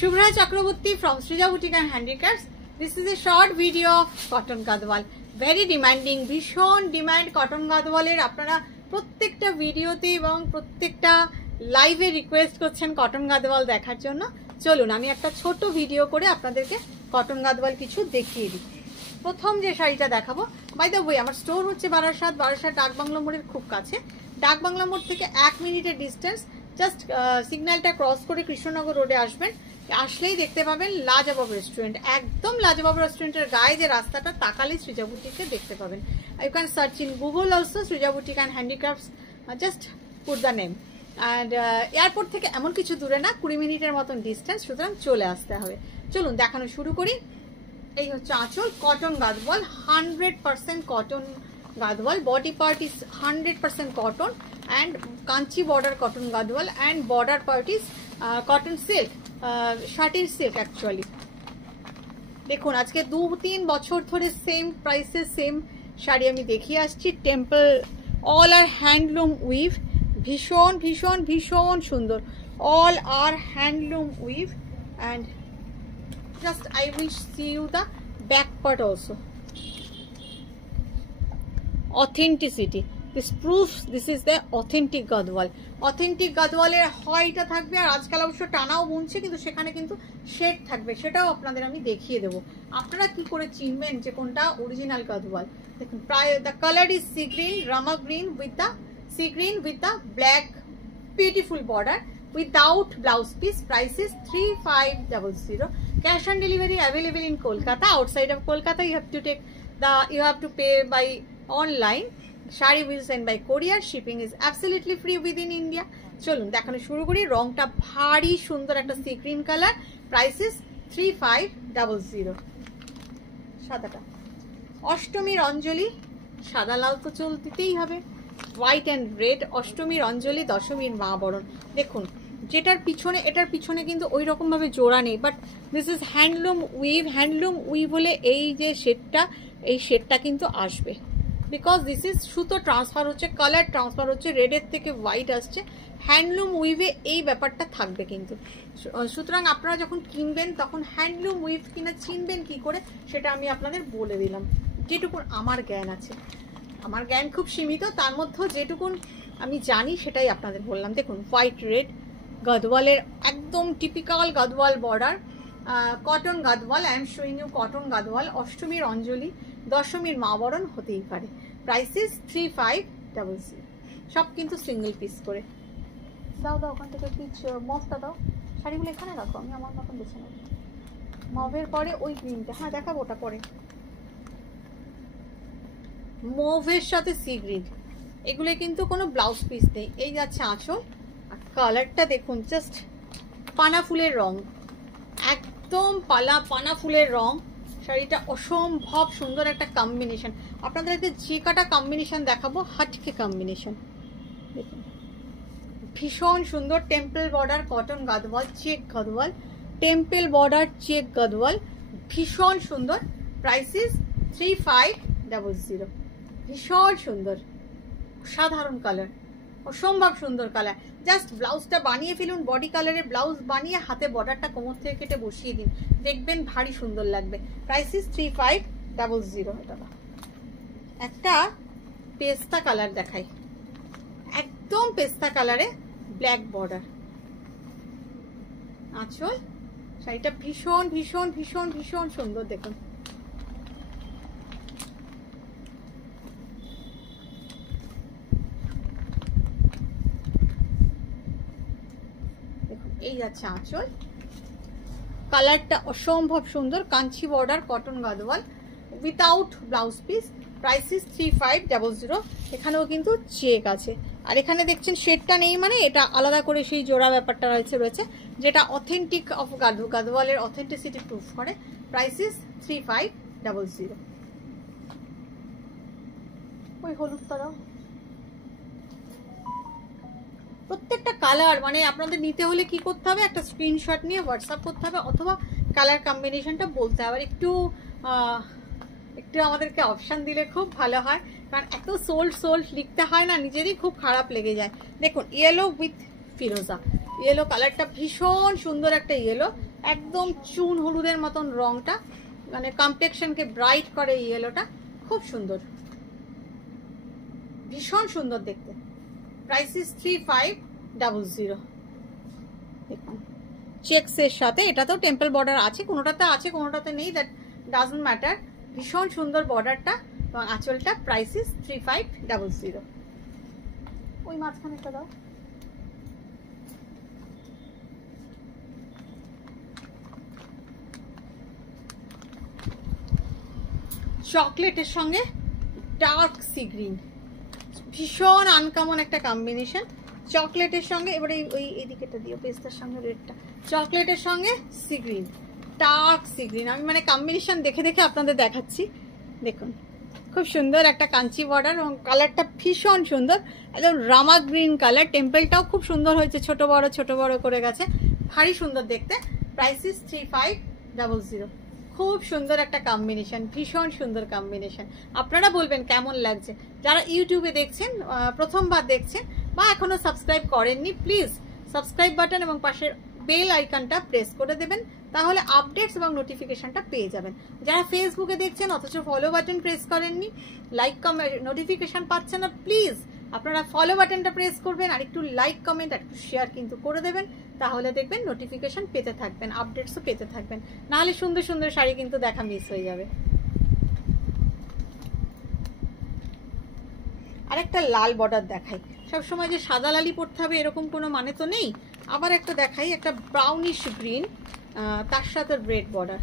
Shubhra Chakraborty from Srija Boutique and Handicrafts. This is a short video of cotton gadwal. Very demanding, ভীষণ demand cotton গাদওয়ালের। আপনারা প্রত্যেকটা ভিডিওতে এবং প্রত্যেকটা লাইভে রিকোয়েস্ট করছেন কটন গাদওয়াল দেখার জন্য। চলুন আমি একটা ছোট ভিডিও করে আপনাদেরকে কটন গাদওয়াল কিছু দেখিয়ে দিই। প্রথম যে শাড়িটা দেখাবো, বাই দ্য ওয়ে আমার স্টোর হচ্ছে বারাসাত ডাকবাংলো মোড়ের খুব কাছে। ডাকবাংলো মোড় থেকে 1 মিনিটের ডিস্টেন্স, জাস্ট সিগন্যালটা ক্রস করে কৃষ্ণনগর রোডে আসবেন, আসলেই দেখতে পাবেন লাজবাব রেস্টুরেন্ট। একদম লাজবাব রেস্টুরেন্টের গায়ে যে রাস্তাটা তাকালে সৃজা বুটিকে দেখতে পাবেন। You can search in Google also Srija boutique and handicrafts, just put the name. And airport থেকে এমন কিছু দূরে না, 20 মিনিটের মতন ডিস্টেন্স, সুতরাং চলে আসতে হবে। চলুন দেখানো শুরু করি। এই হচ্ছে আঁচল, cotton Gadwal, 100% cotton Gadwal. Body part is 100% cotton and kanchi border cotton gadwal and border part is cotton silk, satin silk actually. দেখুন আজকে 2-3 বছর ধরে সেম প্রাইসে সেম শাড়ি আমি দেখিয়ে আসছি। Temple all are handloom weave, ভীষণ ভীষণ ভীষণ সুন্দর। All are handloom weave and just I will see you the back part also. Authenticity, this proves this is the authentic gadwal. Authentic gadwal-এর হয়টা থাকবে, আর আজকাল অবশ্য টানাও বুনছে, কিন্তু সেখানে কিন্তু শেড থাকবে, সেটাও আপনাদের আমি দেখিয়ে দেবো। আপনারা কি করে চিনবেন যে কোনটা অরিজিনাল গাদওয়াল? দেখুন প্রায় the colour is sea green, Rama green with the black beautiful border, without blouse piece. Price is 3500। Cash on delivery available in Kolkata. Outside of Kolkata you have to pay by online. Sari will send by courier. Shipping is absolutely free within India. চলুন দেখানো শুরু করি। রংটা ভারী সুন্দর, একটা sea green colour. Price is 3500। সাদাটা অষ্টমীর অঞ্জলি, সাদা লাল তো চলতেই হবে। হোয়াইট অ্যান্ড রেড, অষ্টমীর অঞ্জলি, দশমীর মা বরণ। দেখুন যেটার পিছনে, এটার পিছনে কিন্তু ওই রকম ভাবে জোড়া নেই, but this is handloom we've. Handloom we've বলে এই যে শেডটা, এই শেডটা কিন্তু আসবে, বিকজ দিস ইজ সুতো ট্রান্সফার হচ্ছে, কালার ট্রান্সফার হচ্ছে, রেডের থেকে হোয়াইট আসছে। হ্যান্ডলুম উইভে এই ব্যাপারটা থাকবে কিন্তু। সুতরাং আপনারা যখন কিনবেন তখন হ্যান্ডলুম উইভ কিনা চিনবেন কি করে, সেটা আমি আপনাদের বলে দিলাম। যেটুকুন আমার জ্ঞান আছে, আমার জ্ঞান খুব সীমিত, তার মধ্যেও যেটুকুন আমি জানি সেটাই আপনাদের বললাম। দেখুন হোয়াইট রেড গাদওয়ালের একদম typical Gadwal border, cotton Gadwal. I am showing you cotton Gadwal. অষ্টমীর অঞ্জলি, দশমীর মা বরণ হতেই পারে। Price is 3500। সব কিন্তু সিঙ্গেল পিস করে। দাও ওখান থেকে পিচ মফটা দাও, শাড়িগুলো এখানে রাখো, আমি আমার মতন বেছে নেব। মভের পরে ওই গ্রিনটা, হ্যাঁ দেখাবো, ওটা পরে। মভের সাথে সি গ্রিন, এগুলো কিন্তু কোনো ব্লাউজ পিস নেই। এই যাচ্ছে আঁচল, আর কালারটা দেখুন, জাস্ট পানা ফুলের রং, একদম পানা ফুলের রং। শাড়িটা অসম্ভব সুন্দর একটা কম্বিনেশন। আপনাদেরকে যে কাটা কম্বিনেশন দেখাবো, হাটকে কম্বিনেশন। দেখুন ভীষণ সুন্দর। Temple border cotton Gadwal, check Gadwal, temple border check Gadwal, ভীষণ সুন্দর। Price is 3500। ভীষণ সুন্দর, সাধারণ কালার, অসম্ভব সুন্দর কালার। জাস্ট ব্লাউজটা বানিয়ে ফেলুন, বডি কালারের ব্লাউজ বানিয়ে হাতে বর্ডারটা কোমর থেকে কেটে বসিয়ে দিন, দেখবেন ভারী সুন্দর লাগবে। Price is 3500। এটা একটা পেস্তা কালার দেখাই, একদম পেস্তা কালারে ব্ল্যাক বর্ডার আঁচল। শাড়িটা ভীষণ ভীষণ ভীষণ ভীষণ সুন্দর। দেখুন এই যাচ্ছে আঁচল, কালারটা অসম্ভব সুন্দর। Kanchi border cotton Gadwal without blouse piece. Price is 3500। এখানেও কিন্তু চেক আছে, আর এখানে দেখছেন শেডটা নেই, মানে এটা আলাদা করে সেই জোড়া ব্যাপারটা রয়েছে, যেটা অথেন্টিক অফ গাদওয়ালের অথেন্টিসিটি প্রুফ করে। Price is 3500। ওই হলুদটা দাও। প্রত্যেকটা কালার মানে আপনাদের নিতে হলে কি করতে হবে, একটা স্ক্রিনশট নিয়ে হোয়াটসঅ্যাপ করতে হবে, অথবা কালার কম্বিনেশনটা বলতে হবে। একটু আমাদেরকে অপশান দিলে খুব ভালো হয়, কারণ এত সোল্ড লিখতে হয় না, নিজেরই খুব খারাপ লেগে যায়। দেখুন ইয়েলো উইথ ফিরোজা, ইয়েলো কালারটা ভীষণ সুন্দর একটা ইয়েলো, একদম চুন হলুদের মতন রংটা, মানে কমপ্লেক্সনকে ব্রাইট করে ইয়েলোটা, খুব সুন্দর, ভীষণ সুন্দর দেখতে। Price is 3500। দেখুন চেকসের সাথে, এটা তো টেম্পল বর্ডার আছে, কোনোটাতে আছে কোনোটাতে নেই, দ্যাট ডাজন্ট ম্যাটার। ভীষণ সুন্দর বর্ডারটা এবং আঁচলটা। Price is 3500। ওই মাঝখানেটা দাও। চকলেটের সঙ্গে ডার্ক সি গ্রিন, ভীষণ আনকমন একটা কম্বিনেশন চকলেটের সঙ্গে। এবারে ওই এদিকেটা দিও, পেস্তার সঙ্গে রেডটা, চকলেটের সঙ্গে sea green, dark sea green. আমি মানে কম্বিনেশন দেখে দেখে আপনাদের দেখাচ্ছি। দেখুন খুব সুন্দর একটা কাঞ্চি বর্ডার এবং কালারটা ভীষণ সুন্দর, একদম রামা গ্রিন কালার। টেম্পলটাও খুব সুন্দর হয়েছে, ছোট বড় করে গেছে, ভারী সুন্দর দেখতে। Price is 3500। খুব সুন্দর একটা কম্বিনেশন, ভীষণ সুন্দর কম্বিনেশন। আপনারা বলবেন কেমন লাগছে। যারা ইউটিউবে দেখছেন, প্রথমবার দেখছেন বা এখনো সাবস্ক্রাইব করেননি, প্লিজ সাবস্ক্রাইব বাটন এবং পাশের বেল আইকনটা প্রেস করে দেবেন, তাহলে আপডেটস এবং নোটিফিকেশনটা পেয়ে যাবেন। যারা ফেসবুকে দেখছেন অথচ ফলো বাটন প্রেস করেননি, লাইক কমেন্ট নোটিফিকেশন পাচ্ছেন না, প্লিজ আপনারা ফলো বাটনটা প্রেস করবেন আর একটু লাইক কমেন্ট একটু শেয়ার কিন্তু করে দেবেন, তাহলে দেখবেন নোটিফিকেশন পেতে থাকবেন, আপডেটসও পেতে থাকবেন। নাহলে সুন্দর সুন্দর শাড়ি কিন্তু দেখা মিস হয়ে যাবে। আরেকটা লাল বর্ডার দেখাই। সবসময় যে সাদা লালি পরতে হবে এরকম কোনো মানে তো নেই। আবার একটা দেখাই, একটা ব্রাউনিশ গ্রিন, তার সাথে রেড বর্ডার,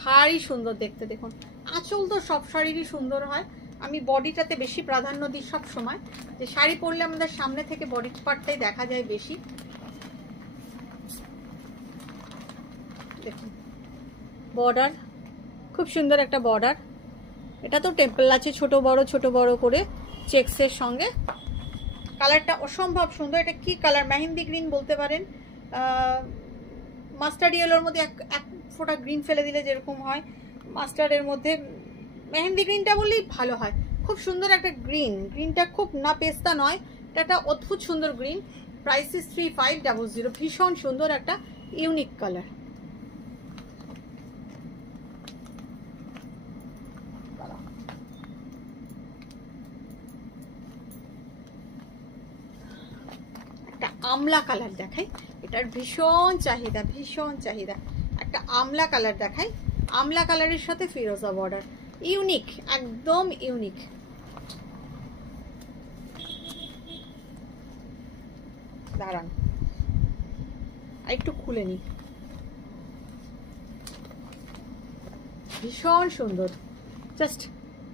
ভারী সুন্দর দেখতে। দেখুন আঁচল তো সব শাড়িরই সুন্দর হয়, আমি বডিটাতে বেশি প্রাধান্য দিই সব সময়, যে শাড়ি পরলে আমাদের সামনে থেকে বডি পার্টটাই দেখা যায় বেশি। দেখুন বর্ডার, খুব সুন্দর একটা বর্ডার। এটা তো টেম্পল আছে ছোট বড় করে চেকসের সঙ্গে। কালারটা অসম্ভব সুন্দর। এটা কি কালার? মেহেন্দি গ্রিন বলতে পারেন, মাস্টার্ড ইয়েলোর মধ্যে এক ফোঁটা গ্রিন ফেলে দিলে যেরকম হয়, মাস্টার্ডের মধ্যে মেহেন্দি গ্রিনটা বললেই ভালো হয়। খুব সুন্দর একটা গ্রিন, গ্রিনটা খুব না পেস্তা নয়, এটা একটা অদ্ভুত সুন্দর গ্রিন। Price is 3500। ভীষণ সুন্দর একটা ইউনিক কালার। একটা আমলা কালার দেখাই, এটার ভীষণ চাহিদা। একটা আমলা কালার দেখাই, আমলা কালারের সাথে ফিরোজা বর্ডার, ইউনিক, একদম ইউনিক। দাঁড়ান আর একটু খুলে নি, ভীষণ সুন্দর। Just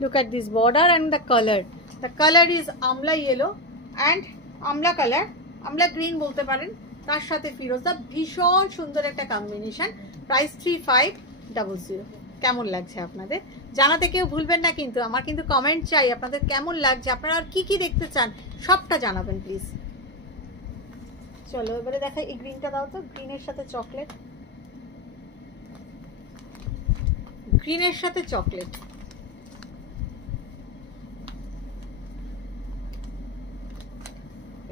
look at this border and the colour is Amla yellow and Amla colour, Amla green বলতে পারেন, তার সাথে ফিরোজা, ভীষণ সুন্দর একটা কম্বিনেশন। প্রাইস 3500। কেমন লাগছে আপনাদের জানাতে কেউ ভুলবেন না কিন্তু, আমার কিন্তু কমেন্ট চাই আপনাদের কেমন লাগছে, আপনারা আর কি কি দেখতে চান সবটা জানাবেন প্লিজ। চলো এবারে দেখাই, এই গ্রিনটা দাও তো, গ্রিনের সাথে চকলেট, গ্রিনের সাথে চকলেট।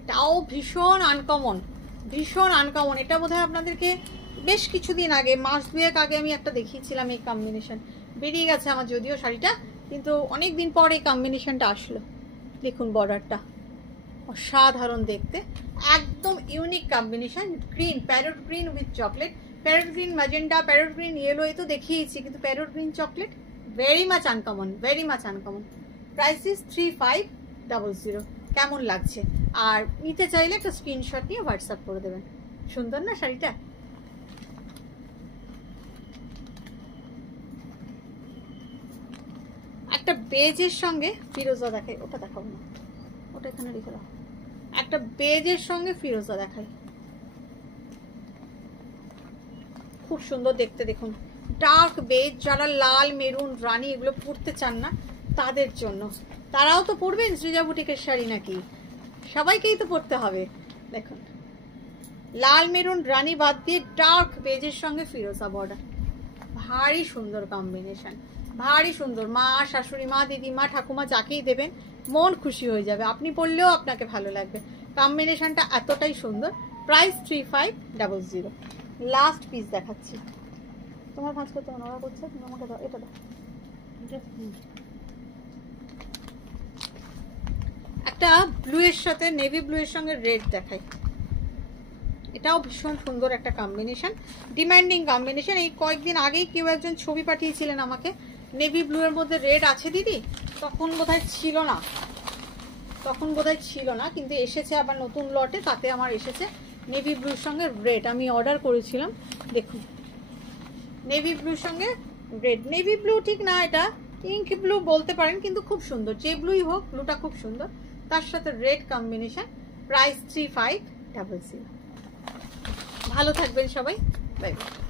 এটাও ভীষণ আনকমন, এটা বোধহয় আপনাদেরকে বেশ কিছুদিন আগে, মাস দুয়েক আগে আমি একটা দেখিয়েছিলাম। এই কম্বিনেশন বেরিয়ে গেছে আমার যদিও শাড়িটা, কিন্তু অনেকদিন পর এই কম্বিনেশনটা আসলো। দেখুন বর্ডারটা অসাধারণ দেখতে, একদম unique combination. Green, parrot green with chocolate, parrot green magenta, parrot green yellow, এ তো দেখিয়েছি, কিন্তু parrot green chocolate very much uncommon. Price is 3500। কেমন লাগছে? আর নিতে চাইলে একটা স্ক্রিনশট নিয়ে হোয়াটসঅ্যাপ করে দেবেন। সুন্দর না শাড়িটা? একটা বেজের সঙ্গে ফিরোজা দেখাই, ওটা দেখাবো না, ওটা এখানে রেখে দাও। একটা বেজের সঙ্গে ফিরোজা দেখাই, খুব সুন্দর দেখতে। দেখুন ডার্ক বেজ, যারা লাল মেরুন রানী এগুলো পরতে চান না তাদের জন্য, তারাও তো পরবেন সৃজা বুটিকের শাড়ি নাকি, সবাইকেই তো পরতে হবে। দেখুন লাল মেরুন রানী বাদ দিয়ে ডার্ক বেজের সঙ্গে ফিরোজা বর্ডার, ভারী সুন্দর কম্বিনেশন, ভারী সুন্দর। মা, শাশুড়ি মা, দিদিমা, ঠাকুমা যাকেই দেবেন মন খুশি হয়ে যাবে, আপনি পরলেও আপনাকে ভালো লাগবে। কম্বিনেশনটা এতটাই সুন্দর। প্রাইস 3500। লাস্ট পিস দেখাচ্ছি। তোমার ভাঁজ করতে ওরা করছে, তুমি আমাকে দাও, এটা দাও। একটা ব্লু এর সাথে নেভি ব্লু এর সঙ্গে রেড দেখাই, এটাও ভীষণ সুন্দর একটা কম্বিনেশন, ডিমান্ডিং কম্বিনেশন। এই কয়েকদিন আগেই কেউ একজন ছবি পাঠিয়েছিলেন আমাকে, নেভি ব্লু এর মধ্যে রেড আছে দিদি, তখন বোধহয় ছিল না, কিন্তু এসেছে আবার নতুন লটে, তাতে আমার এসেছে নেভি ব্লুর সঙ্গে রেড। আমি অর্ডার করেছিলাম, দেখুন নেভি ব্লুর সঙ্গে রেড, নেভি ব্লু ঠিক না, এটা ইঙ্ক ব্লু বলতে পারেন, কিন্তু খুব সুন্দর, যে ব্লুই হোক ব্লুটা খুব সুন্দর, তার সাথে রেড কম্বিনেশন। প্রাইস 3500। ভালো থাকবেন সবাই, বাই বাই।